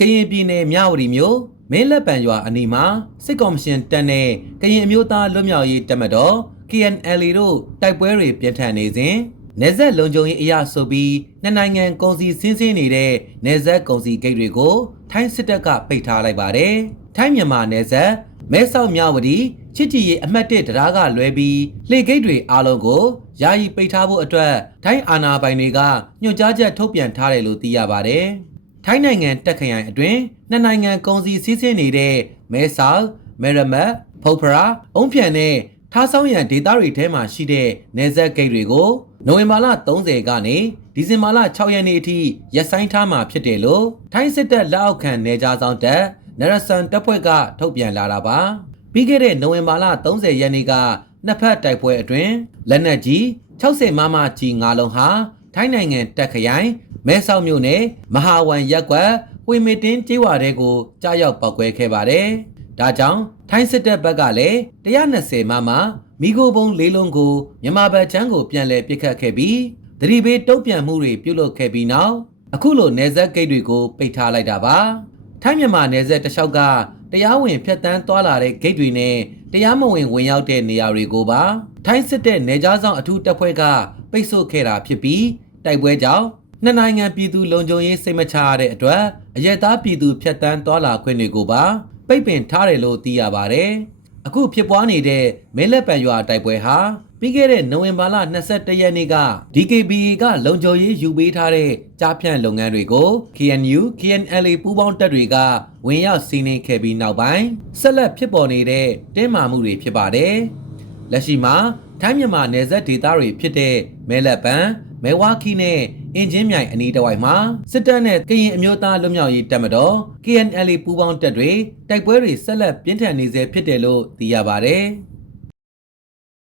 ကရင်ပြည်နယ်မြဝတီမြို့မင်းလက်ပံရွာအနီးမှာစစ်ကော်မရှင်တပ်နဲ့ကရင်အမျိုးသားလွတ်မြောက်ရေးတပ်မတော် KNLA တို့တိုက်ပွဲတွေပြင်းထန်နေစဉ်နယ်စပ်လုံခြုံရေးအရာဆိုပြီးနှစ်နိုင်ငံကုန်စည်စင်းနေတဲ့နယ်စပ်ကုန်စည်ဂိတ်တွေကိုထိုင်းစစ်တပ်ကပိတ်ထားလိုက်ပါတယ်။ထိုင်းမြန်မာနယ်စပ်မဲဆောက်မြဝတီချစ်ကြည်ရေးအမှတ်1တရားကလွဲပြီးလှေဂိတ်တွေအားလုံးကိုယာယီပိတ်ထားဖို့အတွက်ထိုင်းအာဏာပိုင်တွေကညွှန်ကြားချက်ထုတ်ပြန်ထားတယ်လို့သိရပါတယ်။ထိုင်းနိုင်ငံတက်ခရိုင်အတွင်းနှစ်နိုင်ငံကုန်စည်စည်းနေတဲ့မဲဆောက်မဲရမတ်ဖုတ်ဖရာအုံးဖြန်နဲ့ထားဆောင်ရန်ဒေသတွေထဲမှာရှိတဲ့နယ်စပ်ဂိတ်တွေကိုနိုဝင်ဘာလ30ကနေဒီဇင်ဘာလ6ရက်နေ့အထိရပ်ဆိုင်းထားမှာဖြစ်တယ်လို့ထိုင်းစစ်တပ်လက်အောက်ခံနယ်ခြားဆောင်တပ်နရဆန်တပ်ဖွဲ့ကထုတ်ပြန်လာတာပါပြီးခဲ့တဲ့နိုဝင်ဘာလ30ရက်နေ့ကနှစ်ဖက်တိုက်ပွဲအတွင်းလက်နက်ကြီး60မမကြီး9လုံးဟာထိုင်းနိုင်ငံတက်ခရိုင်မဲဆောက်မြို့နယ်မဟာဝန်ရက်ကွက်ဝေမီတင်းကျေးရွာတွေကိုကြားရောက်ပောက်ကွဲခဲ့ပါတယ်ဒါကြောင့်ထိုင်းစစ်တပ်ဘက်ကလည်း120မမမီဂိုဘုံ၄လုံးကိုမြန်မာဘက်ချမ်းကိုပြန်လည်ပစ်ခတ်ခဲ့ပြီးသတိပေးတုံ့ပြန်မှုတွေပြုလုပ်ခဲ့ပြီးနောက်အခုလိုနယ်စပ်ဂိတ်တွေကိုပိတ်ထားလိုက်တာပါထိုင်းမြန်မာနယ်စပ်တစ်လျှောက်ကတရားဝင်ဖြတ်တန်းသွားလာတဲ့ဂိတ်တွေနဲ့တရားမဝင်ဝင်ရောက်တဲ့နေရာတွေကိုပါထိုင်းစစ်တပ်နယ်ခြားဆောင်အထူးတပ်ဖွဲ့ကပိတ်ဆို့ခဲ့တာဖြစ်ပြီးတိုက်ပွဲကြောင့်နှစ်နိုင်ငံပြည်သူလုံခြုံရေးစိတ်မချရတဲ့အတွက်အရက်သားပြည်သူဖြတ်တန်းသွားလာခွင့်တွေကိုပါပိတ်ပင်ထားတယ်လို့သိရပါတယ်။အခုဖြစ်ပွားနေတဲ့မဲလက်ပံရွာတိုက်ပွဲဟာပြီးခဲ့တဲ့နိုဝင်ဘာလ22ရက်နေ့က DKBA ကလုံခြုံရေးယူပေးထားတဲ့ကြားဖြန့်လုပ်ငန်းတွေကို KNU KNLA ပူးပေါင်းတပ်တွေကဝင်ရောက်စီးနင်းခဲ့ပြီးနောက်ပိုင်းဆက်လက်ဖြစ်ပေါ်နေတဲ့တင်းမာမှုတွေဖြစ်ပါတယ်။လက်ရှိမှာထိုင်းမြန်မာနယ်စပ်ဒေသတွေဖြစ်တဲ့မဲလက်ပံမဲဝါခီနဲ့အင်ဂျင်မြိုင်အနီးတစ်ဝိုက်မှာစစ်တပ်နဲ့ကရင်အမျိုးသားလွတ်မြောက်ရေးတပ်မတော် KNLA ပူးပေါင်းတပ်တွေတိုက်ပွဲတွေဆက်လက်ပြင်းထန်နေဆဲဖြစ်တယ်လို့သိရပါတယ်။